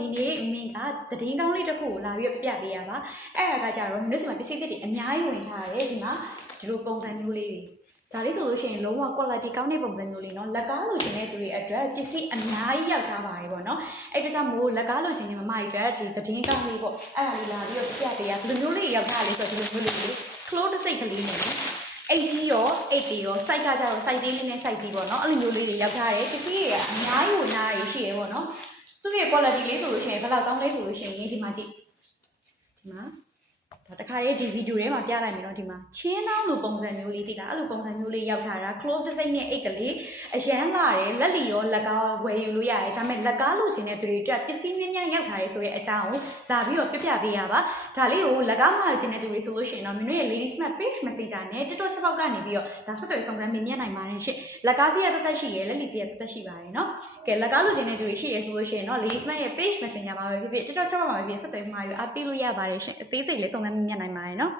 ဒီနေ့မင်းကသတင်းကောင်းလေးတစ်ခုကိုလာပြီးပြပေးရပါအဲ့ဒါကကြတော့နေ့စဉ်မှာပစ္စည်းတွေအများကြီးဝင်ထားတယ်ဒီမှာဒီလိုပုံစံမျိုးလေးဒါလေးဆိုလို့ရှိရင်လုံးဝ quality ကောင်းတဲ့ပုံစံမျိုးလေးเนาะလက်ကားလိုချင်တဲ့သူတွေအတွက်ပစ္စည်းအများကြီးရောက်ထားပါတယ်ပေါ့เนาะအဲ့ဒါကြောင့်မို့လက်ကားလိုချင်တဲ့မမကြီးအတွက်ဒီသတင်းကောင်းလေးပေါ့အဲ့ဒါလေးလာပြီးပြပေးရဘယ်လိုမျိုးလေးရောက်ထားလဲဆိုတော့ဒီလိုမျိုးလေး close တစ်စိတ်ကလေးနဲ့အိတ်ကြီးရောအိတ်တွေရော site ကကြတော့ site သေးလေးနဲ့ site ကြီးပေါ့เนาะအဲ့လိုမျိုးလေးတွေရောက်ထားတယ်ပစ္စည်းတွေကအများကြီးဝင်လာရရှိရပေါ့เนาะသူ့ရဲ့ quality လေးဆိုလို့ရှိရင်ဘယ်လောက်ကောင်းလဲဆိုလို့ရှိရင်ဒီမှာကြည့်ဒီမှာဒါတခါလေးဒီဗီဒီယိုထဲမှာပြလိုက်မယ်နော်ဒီမှာချင်းနှောင်းလိုပုံစံမျိုးလေးတိလားအဲ့လိုပုံစံမျိုးလေးရောက်ထားတာ close တစ်စိမ့်နဲ့အိတ်ကလေးအရန်လာတယ်လက်လီရောလက်ကားဝယ်ယူလို့ရတယ်ဒါပေမဲ့လက်ကားလိုချင်တဲ့သူတွေအတွက်ပစ္စည်းမြញ្ញရောက်ထားတယ်ဆိုတဲ့အကြောင်းကိုလာပြီးတော့ပြပြပေးရပါဒါလေးကိုလက်ကားမှာချင်တဲ့သူတွေဆိုလို့ရှိရင်တော့မင်းတို့ရဲ့ Lady Smart page messenger နဲ့ TikTok ချက်ပေါက်ကနေပြီးတော့ဒါဆက်သွယ်ဆောင်စမ်းမြင်နိုင်ပါတယ်ရှင့်လက်ကားစီရတက်ရှိရလက်လီစီရတက်ရှိပါတယ်နော်ကဲလက်ကားလိုချင်တဲ့သူတွေရှိရဆိုလို့ရှိရင်တော့ Lady Smart ရဲ့ page messenger မှာပဲဖြစ်ဖြစ် TikTok ချက်ပေါက်မှာပဲဖြစ်ဆက်သွယ်မှာယူအားပေးလို့ရပါတယ်ရှင့်အသေးစိတ်လေးဆောင်စမ်းမြင်နိုင်ပါတယ်နော်